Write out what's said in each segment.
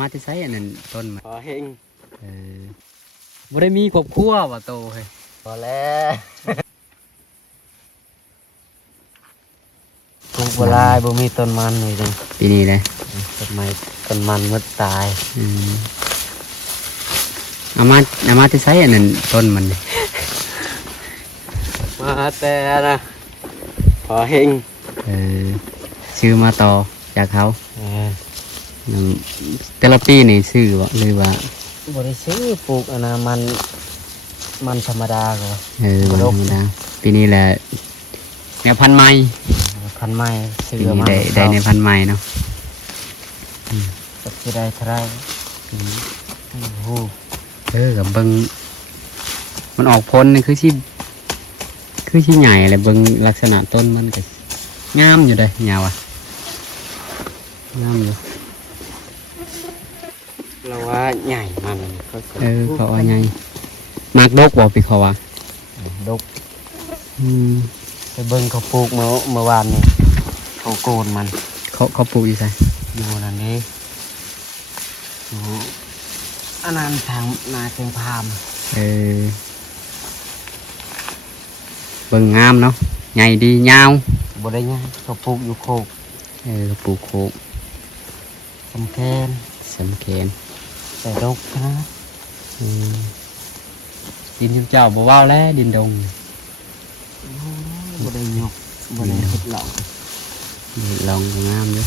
มาที่ไสอันนั้นต้นมันพอเฮงเออบ่ได้มีครอบครัวว่าโตเฮ้ยพอแล้วปลูกบัวลายบ่มีต้นมันเลยจังปีนี้เลยต้นไม้ต้นมันหมดตายเอามาที่ไสอันนั้นต้นมันนี่มาแต่นะพอเฮงเออซื้อมาต่อจากเขาแต่ละปีนี่ซื้อบ่หรือว่าบ่ได้ซื้อปลูกอันน่ะมันธรรมดาก็มันธรรมดาปีนี้แหละแนวพันธุ์ใหม่พันธุ์ใหม่ซื้อมาได้ในพันธุ์ใหม่เนาะก็สิได้เท่าไหร่โอ้โหกับเบิ่งมันออกผลนี่คือที่ใหญ่เลยเบิ่งลักษณะต้นมันก็งามอยู่เด้ยาวอ่ะงามอยู่เราว่าใหญ่มันเขาว่าใหญ่มากดกบ่พี่เขาว่าดกไปเบิ่งเขาปลูกเมื่อวานนี่เขาโกนมันเขาปลูกอยู่ไสอยู่นั่นนี่อยู่อันนั้นทางนาเชียงพามเบิ่งงามเนาะใหญ่ดียาวบ่ได้ใหญ่เขาปลูกอยู่โคกเขาปลูกโคกสำเคนแต่ดกนะดินเจ้าบ่ว้าวแล้วดินดงบ่ได้หยกบ่ได้เฮ็ดหลองงามอยู่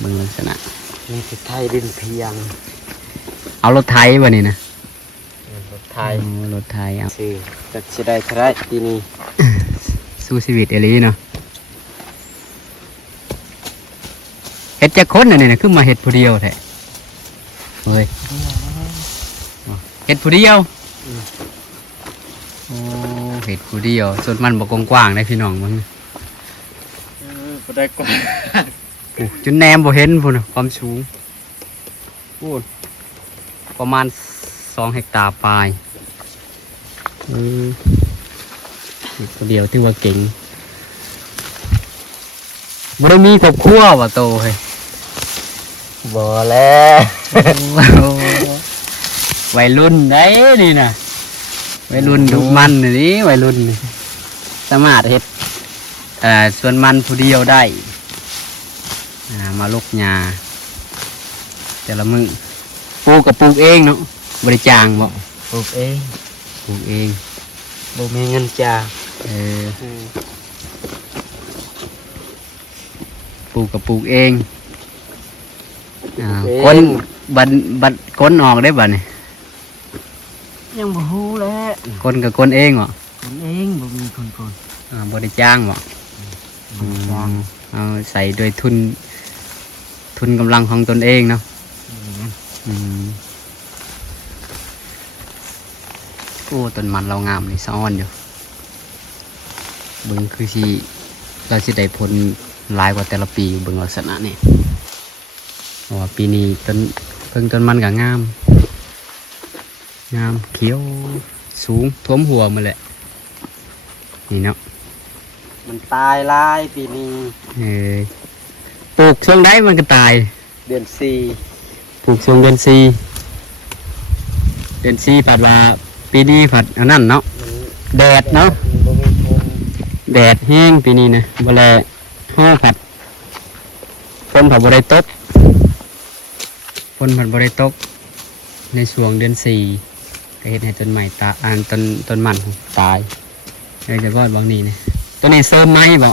เบิ่งลักษณะนี่คือไทยดินเพียงเอารถไถบ่นี่นะรถไทยเอาสิจักสิได้เท่าไหร่ปีนี้สู้ชีวิตเอลีเนาะเฮ็ดจักคนน่ะนี่นะคือมาเฮ็ดผู้เดียวแท้เฮ้ยเฮ็ดผู้เดียวโอ้เฮ็ดผู้เดียวส่วนมันบ่กว้างๆได้พี่น้องมึงบ่ได้กว้างจนแนมบ่เห็นพุ่นความสูงพูดประมาณ2 เฮกตาร์ปลายตัวเดียวที่ว่าเก่งบ่ได้มีครอบครัวว่าโตเฮ้ยบ่แล้ววัยรุ่นได้นี่นะวัยรุ่นดุมันนี่วัยรุ่นสามารถเฮ็ดส่วนมันผู้เดียวได้มาลกหญ้าแต่ละมื้อปลูกกับปลูกเองเนาะบริจางบ่ปลูกเองบ่มีเงินจ้างปลูกกับปลูกเองคนบัดคนออกได้บัดนี่ยังบ่ฮู้แหละคนกับคนเองบ่คนเองบ่มีคนบริจางบ่เอาใส่ด้วยทุนกำลังของตนเองเนาะโอ้ต้นมันเรางามนี่ซ้อนอยู่เบิ่งคือสิเราสิได้ผลหลายกว่าแต่ละปีเบิ่งลักษณะนี่เพราะว่าปีนี้ต้นมันก็งามเขียวสูงท่วมหัวมาแหละนี่เนาะมันตายหลายปีนี้ปลูกช่วงใดมันก็ตายเดือน4ปลูกช่วงเดือน4ผัดว่าปีนี้ผัดอันนั้นเนาะแดดเนาะแดดแห้งปีนี้นะบ่แลฮ้อผัดฝนผัดบ่ได้ตกในช่วงเดือน4ก็เฮ็ดให้ต้นไม้ต้นมันตายเลยจะรอดบางนี้นะตัวนี้เสริมไม้บ่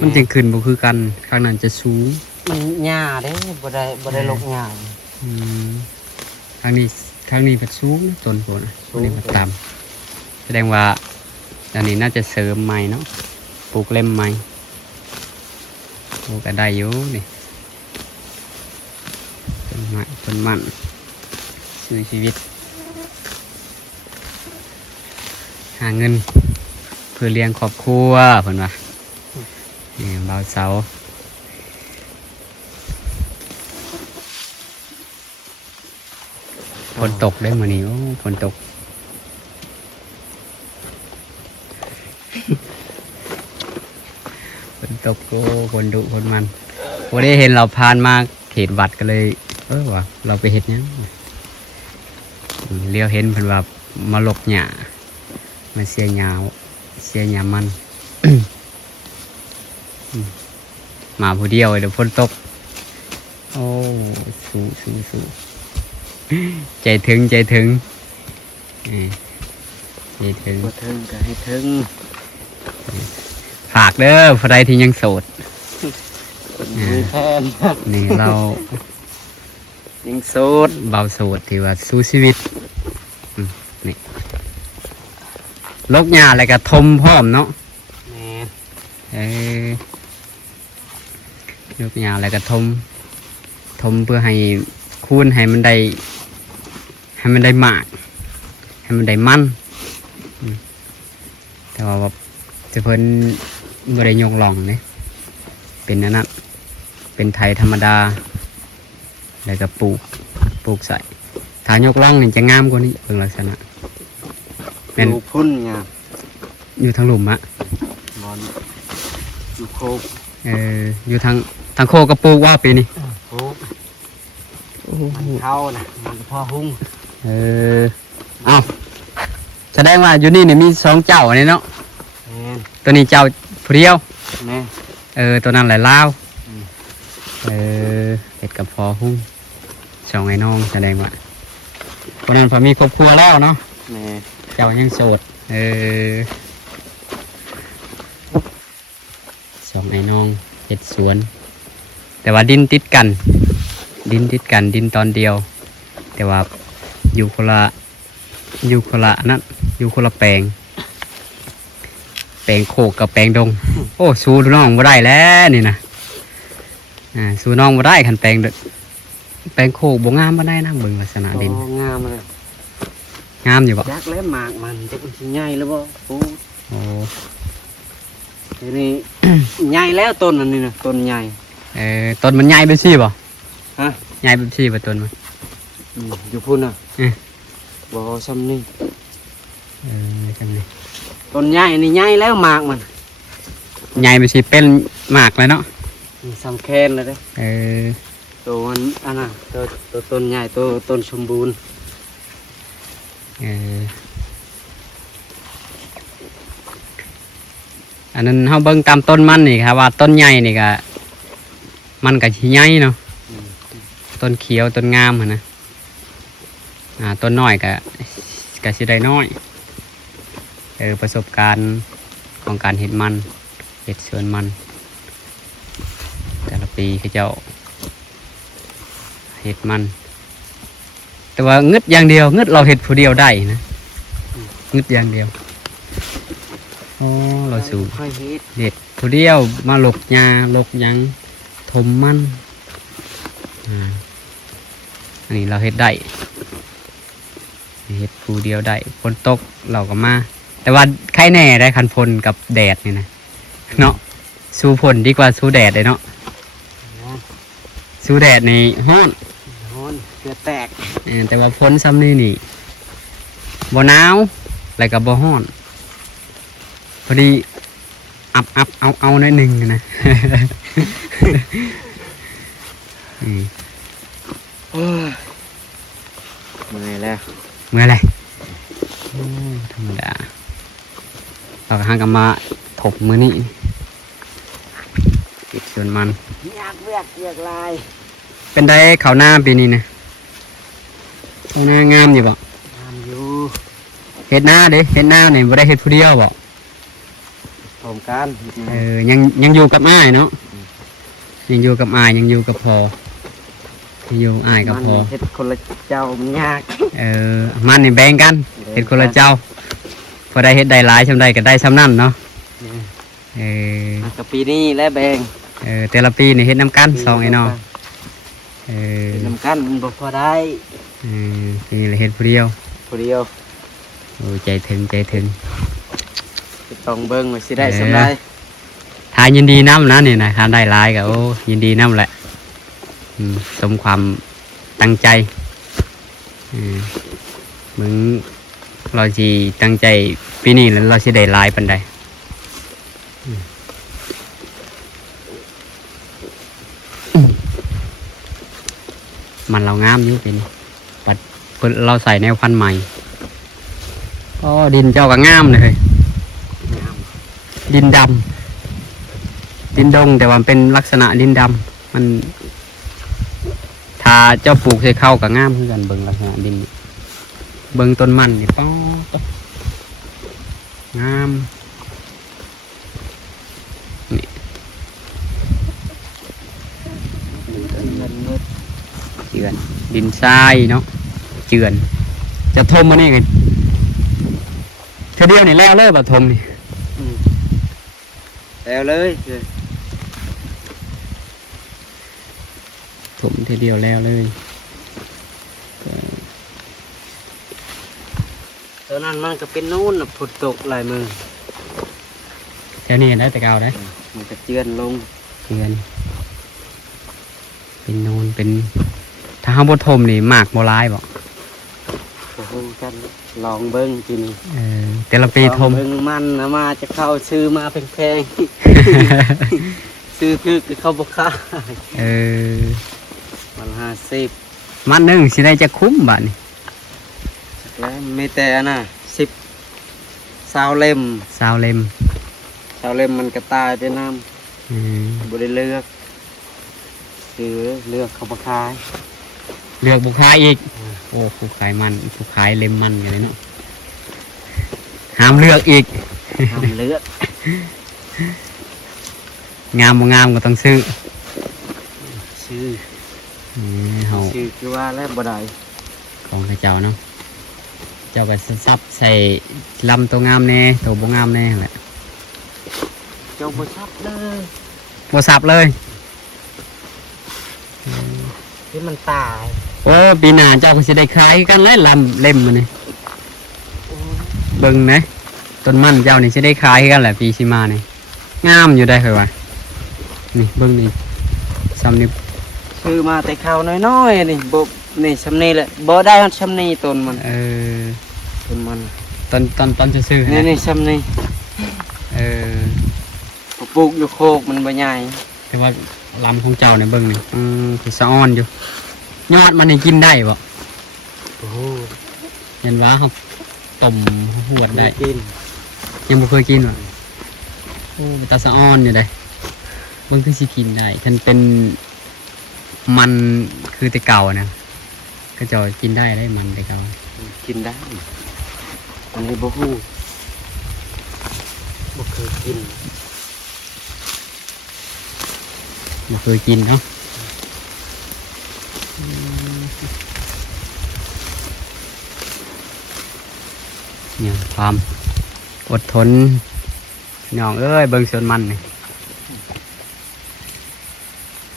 มันจึงขึ้นบ่คือกันข้างนั้นจะสูงมันหญ้าเด้บ่ได้ลกหญ้าข้างนี้เป็นสูงต้นโพนะตัวนี้มันต่ำแสดงว่าอันนี้น่าจะเสริมไม้เนาะปลูกเล่มไม้ปลูกก็ได้อยู่นี่ต้นมันสู้ชีวิตหาเงินเพื่อเลี้ยงครอบครัวเพิ่นว่านี่บ่าวเสาฝนตกได้มื้อนี้โอ้ฝนตกฝนตกโอ้ฝนดุฝนมัน วันนี้เห็นเราผ่านมาเขตวัดก็เลยว่าเราไปเห็ดหยังเลี้ยวเห็นเพิ่นว่ามาลกหญ้ามาเสียหญ้ามัน มาผู้เดียวเดี๋ยวฝนตกโอ้สู้ใจถึงใจถึง บ่ถึงก็ให้ถึง ฝากเด้อผู้ใดที่ยังโสด มีแฟน นี่เรา ยังโสด เบาโสดที่ว่าสู้ชีวิตนี่ลกหญ้าอะไรก็ทมพร้อมเนาะ แม่น ลกหญ้าอะไรก็ทมเพื่อให้คูณให้มันได้มากให้มันได้มันแต่ว่าจะเพิ่นบ่ได้ยกล่องเนี่ยเป็นนั่นนะเป็นไทยธรรมดาแล้วก็ปลูกใส่ถ้ายกล่องนี่จะงามกว่านี้เป็นลักษณะ ปลูกพุ่นไง อยู่ทางหลุมอะ บอนอยู่โคก อยู่ทางโคกระปลูกว่าปีนี้ โคกมันเข้านะมันพ่อหุ้ง เอาแสดงว่าอยู่นี่เนี่ยมีสองเจ้าเนี่ยเนาะ แม่น ตัวนี้เจ้าผู้เดียว แม่น ตัวนั้นแหละลาว อืม เห็ดกับพอหุ้งสองไอ้น้องแสดงว่าคนนั้นพอมีครอบครัวแล้วเนาะ แม่น เจ้ายังโสดสองไอ้น้องเห็ดสวน แต่ว่าดินติดกันดินตอนเดียว แต่ว่าอยู่คนละนั่นอยู่คนละแปลงโคกกับแปลงดง โอ้สู้น้องบ่ได้แล้วนี่นะสู้น้องบ่ได้คันแปลงโคกบ่งามบ่ได้นะเบิ่งลักษณะดิน โอ้งามเลย งามอยู่บ่ ยักษ์และหมากมันจะเป็นใหญ่แล้วบ่โอ้ โอ้ ทีนี้ ใหญ่แล้วต้นอันนี้นะต้นใหญ่ ต้นมันใหญ่ไปซี่บ่ ฮะ ใหญ่ไปซี่บ่ต้นมัน อยู่พุ่นน่ะ อืม บ่ซ้ำนี่ จังเลย ต้นใหญ่นี่ใหญ่แล้วหมากมัน ใหญ่ไปซี่เป็นมากเลยเนาะ สำแคนเลยเด้อ เออ ตัวมันอันน่ะตัวต้นใหญ่ตัวต้นสมบูรณ์ อันนั้นเฮาเบิ่งตามต้นมันนี่ครับว่าต้นใหญ่นี่ก็มันก็สิใหญ่เนาะต้นเขียวต้นงามหั่นนะต้นน้อยก็สิได้น้อยประสบการณ์ของการเฮ็ดมันเฮ็ดสวนมัน แต่ละปีเขาเจ้าเฮ็ดมัน แต่ว่าเงึดอย่างเดียวเงึดเราเฮ็ดผู้เดียวได้นะเงึดอย่างเดียวโอ้เราสู ค่อยเฮ็ด เด็ดผู้เดียวมาหลกหญ้าหลกหยังถมมันอันนี้เราเฮ็ดได้เฮ็ดผู้เดียวได้ฝนตกเราก็มา แต่ว่าใครแน่ได้คันฝนกับแดดนี่นะเนาะสู้ฝนดีกว่าสู้แดดเลยเนาะสู้แดดนี่ฮ้อน ฮ้อนเกือแตก แต่ว่าฝนซ้ำนี่นี่บ่หนาวแล้วก็บ่ฮ้อนพอดีเอาหน่อยหนึ่งนะ โอ้ยเมื่อยแล้ว เมื่อไรธรรมดาเราก็หางกันมาถบมือนี้ติดส่วนมัน อยากเวียกลาย เป็นได้เขาวหน้าปีนี้นะเขาวหน้างามอยู่บ่ ทำอยู่ เฮ็ดหน้าเด้เฮ็ดหน้าเนี่ยบ่ได้เฮ็ดผู้เดียวบ่ ผมกัน ยังอยู่กับอ้ายเนาะยังอยู่กับอ้ายยังอยู่กับพ่อยังอยู่อ้ายกับพ่อ เฮ็ดคนละเจ้ามันยาก มันนี่แบ่งกันเฮ็ดคนละเจ้าพอได้เฮ็ดได้หลายชำใดก็ได้ชำนั่นเนาะกับปีนี้และแบง แต่ละปีนี่เฮ็ดน้ำกันสองไอ้น้องน้ำกันมันบ่พอได้ ปีนี้เลยเฮ็ดผู้เดียว ผู้เดียว โอ้ใจถึงต้องเบิ่งว่าสิได้สำไร ทายยินดีน้ำนะนี่นะทานได้หลายก็โอ้ยินดีน้ำแหละสมความตั้งใจมึงเราสิตั้งใจปีนี้แล้วเราสิได้หลายปานใด มันเรางามอยู่ปีนี้ปัดเพิ่นเราใส่แนวพันธุ์ใหม่ก็ดินเจ้าก็งามเลยดินดำดินดงแต่ว่ามันเป็นลักษณะดินดำมันถ้าเจ้าปลูกใส่เข้ากับงามคือกันเบิ่งลักษณะดินนี่เบิ่งต้นมันนี่ป้องามนี่เจือนดินทรายเนาะเจือนจะทมมานี่กันเธอเดียวนี่แล้วเลยบ่ทมนี่ แล้วเลย ถมทีเดียวแล้วเลย ตอนนั้นมันก็เป็นนู่นน่ะฝนตกหลายมือ แค่นี้ได้แต่เก่าได้ มันก็เจือนลง เดือนเป็นนูนเป็นถ้าห้าบทมนี่มากโบรายบอก โอ้โหกันลองเบิ้งกิน แต่ละปีทม เบิ้งมันนะมาจะเข้าซื้อมาแพงๆ ซื้อคือเขาบอกค่ามัน50มันหนึ่งสิได้จะคุ้มบ้านี่ แล้วไม่แต่น่ะ10 20 เล่ม สาวเล็ม 20 เล่มมันก็ตายไปน้ำบริเลือกซื้อเลือกเขามาขาย เลือกบุคายอีกโอ้ผู้ขายมันผู้ขายเล็มมันอย่างนี้เนาะห้ามเลือกอีก ทำเลือก งามบ่งามก็ต้องซื้อ ชื่อ เฮา ชื่อคือว่าแล้วบ่ได้ ของข้าเจ้าเนาะเจ้าก็ซับใส่ลำตัวงามแน่ตัวบ่งามแน่แหละ เจ้าบ่ชับเลย บ่ซับเลย ที่มันตาย โอ้ปีหน้าเจ้าก็สิได้ขายกันแล้วลำเล่มมันนี่เบิ่งนะต้นมันเจ้านี่สิได้ขายกันแหละปีสิมานี่งามอยู่ได้ค่อยว่านี่เบิ่งนี่ซ้ำนี่ ซื้อมาแต่ข้าวน้อยๆนี่บ่นี่ชำนี้แหละบ่ได้ฮอดชำนี้ต้นมันต้นมัน ตอนจะซื้อ นี่นี่ชำนี้ อ ปลูกอยู่โคกมันบ่ใหญ่ แต่ว่าลำของเจ้าเนี่ยเบิ่งนี่คือสะอ้อนอยู่ยอดมันนี่กินได้บ่ โอ้โห เห็นว่าเขาต้มหวดได้ กิน ยังบ่เคยกินว่ะโอ้ตาสะอ้อนอยู่ได้เบิ่งคือสิกินได้ฉันเป็นมันคือแต่เก่านะก็จะกินได้มันแต่เก่า กินได้อันนี้บ่ฮู้บ่เคยกิน บ่เคยกินเนาะเนี่ยความอดทนน้องเอ้ยเบิ่งสวนมันนี่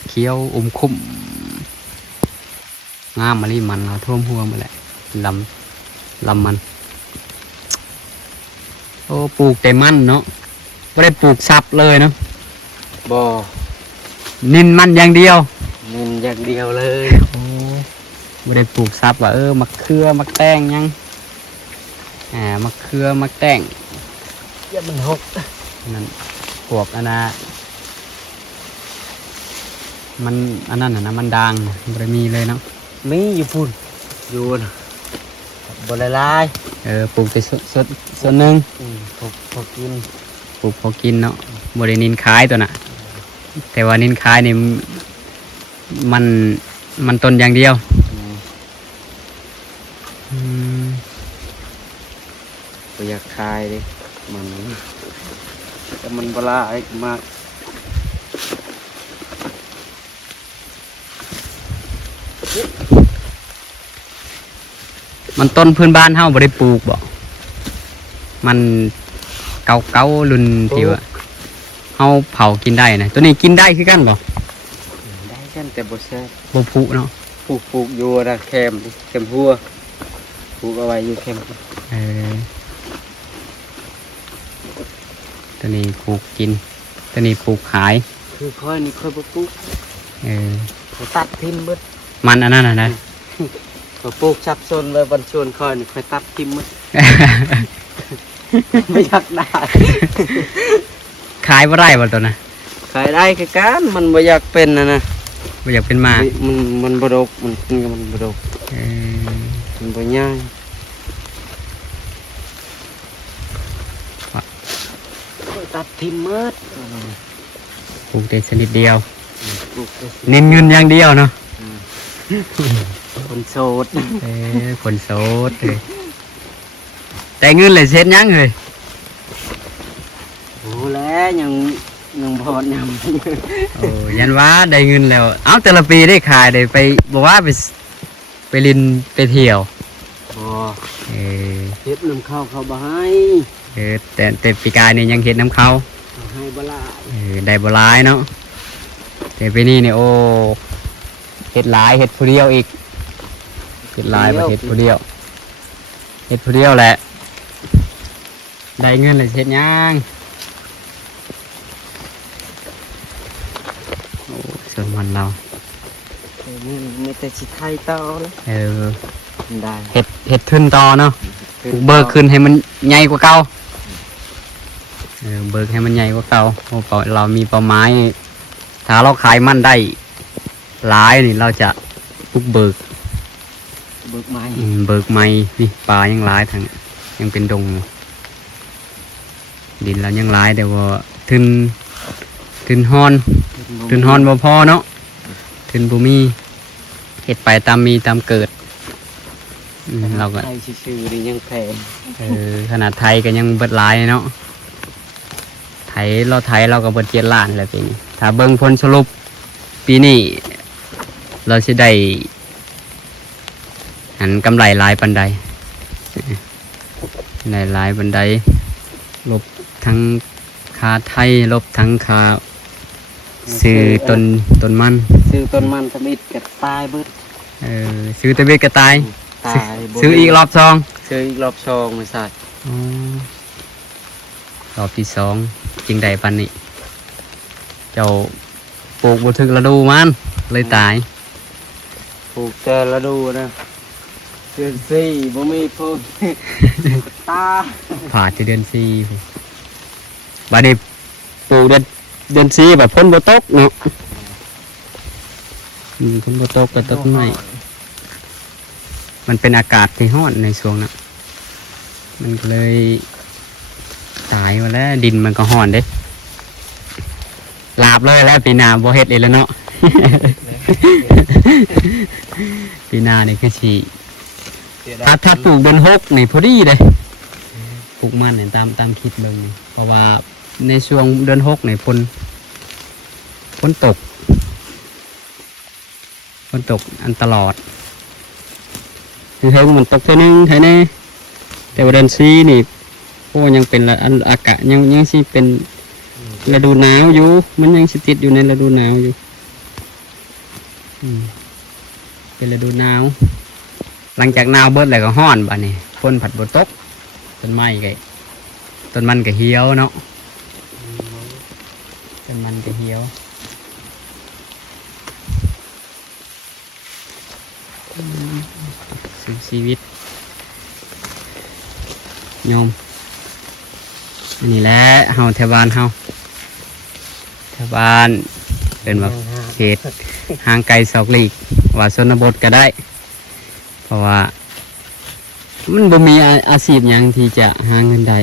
เคี้ยวคุ้มงามมะลิมันเราท่วมหัวหมาแหละลำมันโอ้ปลูกแต่มันเนาะไม่ได้ปลูกซับเลยเนาะ บ่ นินมันอย่างเดียว นินอย่างเดียวเลย โอ้ไม่ได้ปลูกซับว่ามะเขือมะแตงยังมะเขือมะแตง อย่ามันหก นั่นพวกอันนะมันอันนั้นนะมันดังไม่ได้มีเลยเนาะ มีอยู่พุ่นอยู่นะบ่ละลาย ปลูกแต่ส่วนหนึ่ง พอกิน ปลูกพอกินเนาะบริเนินขายตัวน่ะ แต่ว่านินขายนี่มันต้นอย่างเดียว บ่อยากคายเลยมันแต่มันบ่ละลายมาก มันต้นพื้นบ้านเฮาบ่ได้ปลูกบ่มันเก่ารุ่นที่ว่าเฮาเผากินได้นะตัวนี้กินได้คือกันบ่ ได้กันแต่บ่แซ่บ บ่ผุเนาะ ปลูกอยู่นะแคมหัวปลูกเอาไว้อยู่แคม ตัวนี้ปลูกกินตัวนี้ปลูกขาย คือค่อยนี่ค่อยบ่ปลูกเขาตัดทิ่มเบิด มันอันนั้นน่ะนะ เขาปลูกชับซนเลยบนชวนค่อยนี่ค่อยตัดทิ่มเบิด ไม่อยากได้ ขายบ่ได้บ่ตัวน่ะ ขายได้คือกันมันบ่อยากเป็นนะ บ่อยากเป็นหมา มันบดกมันกินกับมันบดก เออ มันบ่ง่ายตัดทิมเมิด ปลูกแต่ชนิดเดียว ปลูกได้ เน้นเงินอย่างเดียวเนาะ คนโสด คนโสดเลยแต่เงินเลยเซ็ตยังเลย โอ้แล้วยังพอดยัง โอ้ยันว่าได้เงินแล้ว เอ้าแต่ละปีได้ขายได้ไปบอกว่าไปลินไปเที่ยว โอ้ เออ เฮ็ดนำข้าวเขาบ่ให้ แต่ปีกายนี่ยังเห็นน้ำเขา เขาให้บ่ละ ได้บ่ร้ายเนาะแต่ปีนี้เนี่ยโอ้เห็ดหลายเห็ดผู้เดียวอีกเห็ดหลายบ่เห็ดผู้เดียวเห็ดผู้เดียวแหละได้เงินเลยเฮ็ดหยังโอ้ส่วนมันเรา นี่มีแต่สิไข่ต่อนะ เออ ได้ เห็ดทึนต่อเนาะปลูกเบิกขึ้นให้มันใหญ่กว่าเก่าเบิกให้มันใหญ่กว่าเก่าเพราะเรามีเป้าหมายถ้าเราขายมันได้หลายนี่เราจะปลูกเบิก เบิกไม้ เบิกไม้นี่ปลายังหลายทางยังเป็นดงอยู่ดินเรายังหลายแต่ว่าทึนฮอนบ่พอเนาะทึนบ่มีเฮ็ดไปตามมีตามเกิดเราก็ ไข่ซื่อๆนี่ยังแพง ขนาดไทยก็ยังเบิดหลายเนาะไทยเราก็เบิด7 ล้านแล้วปีนี้ถ้าเบิ่งผลสรุปปีนี้เราสิได้หันกำไรหลายปานใดได้หลายปานใดลบทั้งค่าไทยลบทั้งค่าซื้อต้นมัน ซื้อต้นมันทมิดกับตายเบิด ซื้อตะเบ็ดกระตาย ตายบ่ ซื้ออีกรอบสอง ซื้ออีกรอบสองไม่ใช่ รอบที่2จริงใดปันนี้เจ้าปลูกบ่ถึกฤดูมันเลยตาย ปลูกแต่ละดูนะเดือนสี่บ่มีพูดตา ผ่าที่เดือน4บัดนี้ปลูกเดือน4แบบพ้นบ่ตกเนาะพ้นบ่ตกก็ตกน้อยมันเป็นอากาศที่ร้อนในช่วงนั้นมันก็เลยตายมาแล้วดินมันก็ร้อนเด้ลาบเลยแล้วปีหน้าบ่เฮ็ดอีกแล้วเนาะ ปีหน้านี่คือสิถ้าปลูกเดือน6นี่พอดีเลยปลูกมันเนี่ยตามคิดเบิ่งนี่เพราะว่าในช่วงเดือน6นี่ฝนตกอันตลอดคือเฮงมันตกเท่านึงเท่านี้แต่ว่าเดือน4นี่โอ้ยังเป็นอากาศยังสิเป็นฤดูหนาวอยู่มันยังสิติดอยู่ในฤดูหนาวอยู่เป็นฤดูหนาวหลังจากหนาวเบิดแล้วก็ร้อนบัดนี้ฝนผัดบ่ตกต้นไม้ก็ต้นมันก็เหี่ยวเนาะต้นมันก็เหี่ยวสู่ชีวิตโยมอันนี้แหละเฮาแถวบ้านเฮาแถวบ้านเป็นว่าเขตห่างไกลศอกหลีกว่าชนบทก็ได้เพราะว่ามันบ่มีอาชีพหยังที่จะหาเงินได้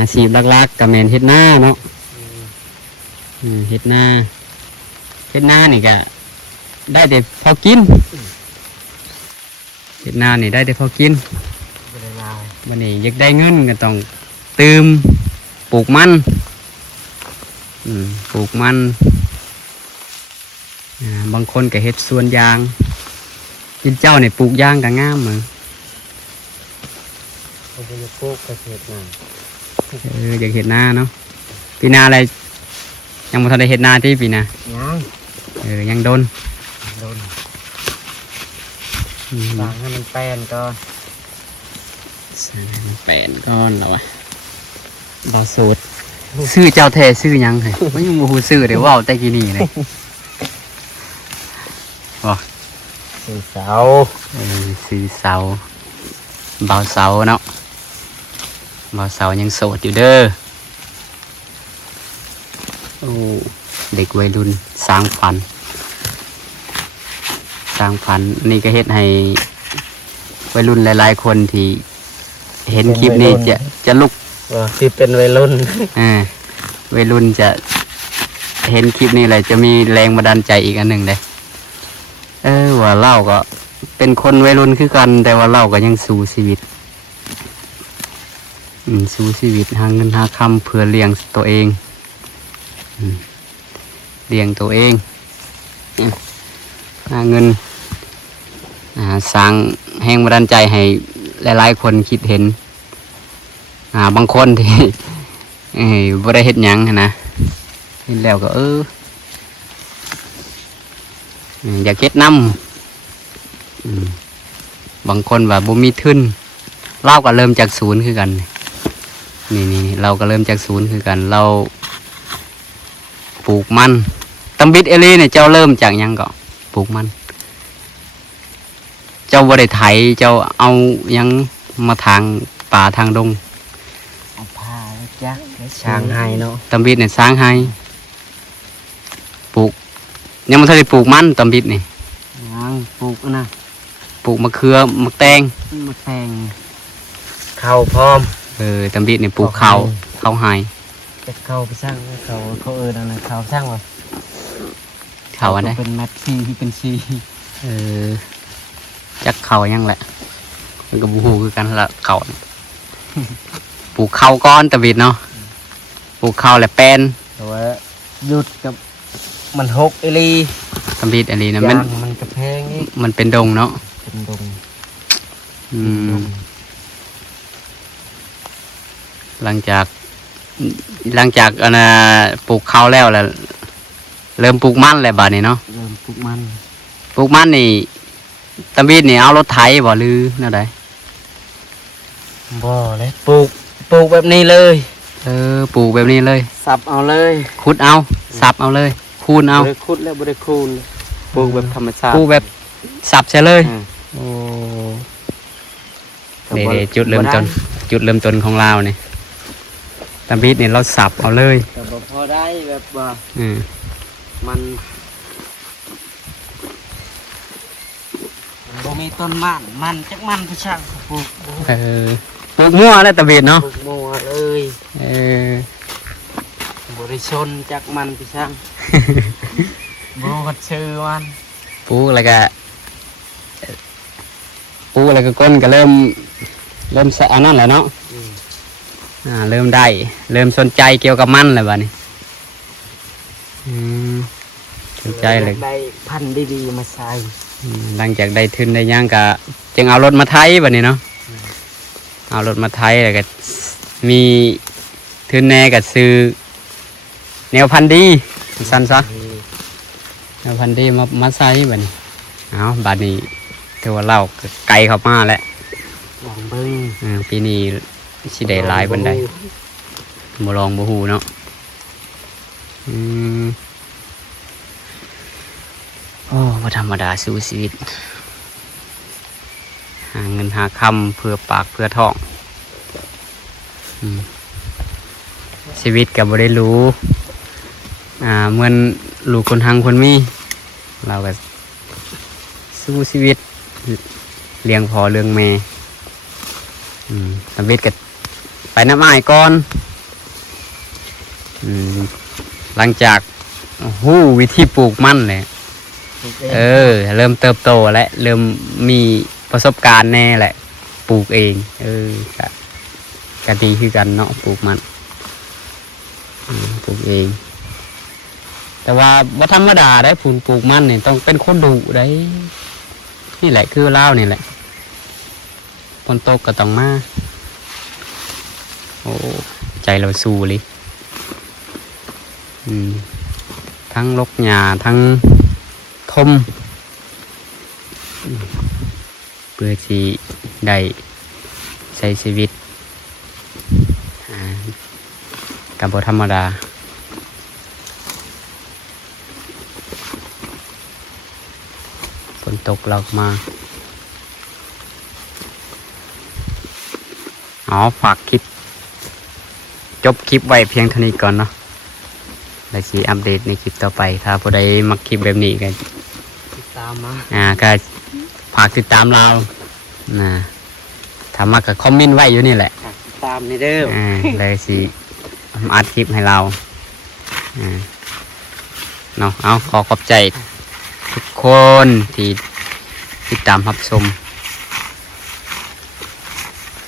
อาชีพหลักๆก็แม่นเฮ็ดนาเนาะเฮ็ดนานี่ก็ได้แต่พอกินเฮ็ดนานี่ได้แต่พอกิน บ่ได้ลาย วันนี้อยากได้เงินก็ต้องตืมปลูกมันปลูกมันบางคนก็เฮ็ดสวนยางกินเจ้าเนี่ยปลูกยางก็งามเหมือน เขาบ่ได้ปลูกเกษตรน่ะ อยากเห็ดนาเนาะปีหนาอะไรยังบ่ทันได้เห็ดนาที่ปีหนา ยัง ยังโดน โดนสร้างให้มันแปลนก่อน แปนก้อนแล้ววะบาสูตรซื้อเจ้าแท้ซื้อหยังไงไม่ยังบ่ฮู้ซื้อเดี๋ยวว่าวแต่กี้นี่เลย สีเสา สีเสาเบาเสาเนาะเบาเสายังโสดอยู่เด้อโอ้เด็กวัยรุ่นสร้างฝัน สร้างพันธุ์นี่ก็เฮ็ดให้วัยรุ่นหลายๆคนที่เห็นคลิปนี้จะลุก ที่เป็นวัยรุ่น วัยรุ่นจะเห็นคลิปนี้เลยจะมีแรงบันดาลใจอีกอันหนึ่งเลยว่าเล่าก็เป็นคนวัยรุ่นคือกัน แต่ว่าเล่าก็ยังสู้ชีวิตสู้ชีวิตหาเงินหาคำเพื่อเลี้ยงตัวเองเลี้ยงตัวเองหาเงินสร้างแรงบันดาลใจให้หลายๆคนคิดเห็นบางคนที่บ่ได้เฮ็ดหยังนะเห็นแล้วก็อยากเฮ็ดนำบางคนว่าบ่มีทุนเราก็เริ่มจากศูนย์คือกันนี่เราก็เริ่มจากศูนย์คือกันเราปลูกมันตำบิดเอลีเนี่ยเจ้าเริ่มจากหยังก็ปลูกมันเจ้าบ่ได้ไถเจ้าเอาหยังมาทางป่าทางดงเอาผ้าจักช้างให้เนาะตำบิดเนี่ยสร้างให้ปลูกยังไม่ทันได้ปลูกมันตำบิดนี่ยังปลูกนะปลูกมะเขือมะแตงข้าวพร้อมตำบิดเนี่ยปลูกข้าวให้จะเข้าไปสร้างเขานั่นนะเขาสร้างวะข้าวอันไหนเป็นแมทซีเป็นซีจักข้าวยังแหละมันก็บูฮูคือกันละข้าวปลูกข้าวก้อนตำบิดเนาะปลูกข้าวแหละแป้นแต่ว่าหยุดกับมันหกเอลีตำบิดอันนี้นะมันกระแพงนี่มันเป็นดงเนาะเป็นดงหลังจากอันน่ะปลูกข้าวแล้วแหละเริ่มปลูกมันแล้วบาดนี้เนาะเริ่มปลูกมันนี่ตำบิดนี่เอารถไถบ่หรือแนวใดบ่เลยปลูกแบบนี้เลยปลูกแบบนี้เลยสับเอาเลยขุดเอาสับเอาเลยคูนเอาขุดแล้วบ่ได้คูนปลูกแบบธรรมชาติปลูกแบบสับใช่เลยโอ้นี่จุดเริ่มต้นของเราเนี่ยตำบิดเนี่ยเราสับเอาเลยแต่พอได้แบบว่ามันบ่มีต้นมันจักมันผู้ช่างปลูกปลูกมั่วแล้วตำบิดเนาะปลูกมั่วเลยบริชนจักมันผู้ช่างบ่วัดชื่อมันปลูกแล้วก็ก้นก็เริ่มอันนั้นแหละเนาะเริ่มสนใจเกี่ยวกับมันเลยบ้านี้สนใจเลยได้พันธุ์ดีๆมาใส่หลังจากได้ทุนได้ย่างก็จึงเอารถมาไถบ้านี้เนาะเอารถมาไถแล้วก็มีทุนแน่ก็ซื้อแนวพันธุ์ดีสั้นซะแนวพันธุ์ดีมาใส่บ้านี้เอาบ้านี้ถือว่าเราไกลเข้ามาแล้วลองเบิ้งปีนี้สิได้หลายบันไดบ่ลองบ่ฮู้เนาะโอ้บ่ธรรมดาสู้ชีวิตหาเงินหาคำเพื่อปากเพื่อท้องชีวิตก็บ่ได้รู้เหมือนลูกคนหังคนมีเราก็สู้ชีวิตเลี้ยงพ่อเลี้ยงแม่ตำบิดก็ไปน้ำอ้ายก่อนหลังจากหู้วิธีปลูกมันเลยเริ่มเติบโตและเริ่มมีประสบการณ์แน่แหละปลูกเองก็ดีคือกันเนาะปลูกมันปลูกเองแต่ว่าบ่ธรรมดาได้ปลูกมันเนี่ยต้องเป็นคนดุได้นี่แหละคือเล่านี่แหละคนโตก็ต้องมาโอ้ใจเราสู้เลยทั้งลกหญ้าทั้งทมเพื่อที่ได้ใช้ชีวิตกับบ่ธรรมดาฝนตกเรามาฝากคลิปจบคลิปไว้เพียงเท่านี้ก่อนเนาะแล้วสิอัปเดตในคลิปต่อไปถ้าผู้ใดมักคลิปแบบนี้ก็ ตามมา ก็ฝากติดตามเรานะถ้ามาก็คอมเมนต์ไว้อยู่นี่แหละ ตามนี่เด้อ เลยสิอัดคลิปให้เราเนาะเอาขอบใจทุกคนที่ติดตามรับชม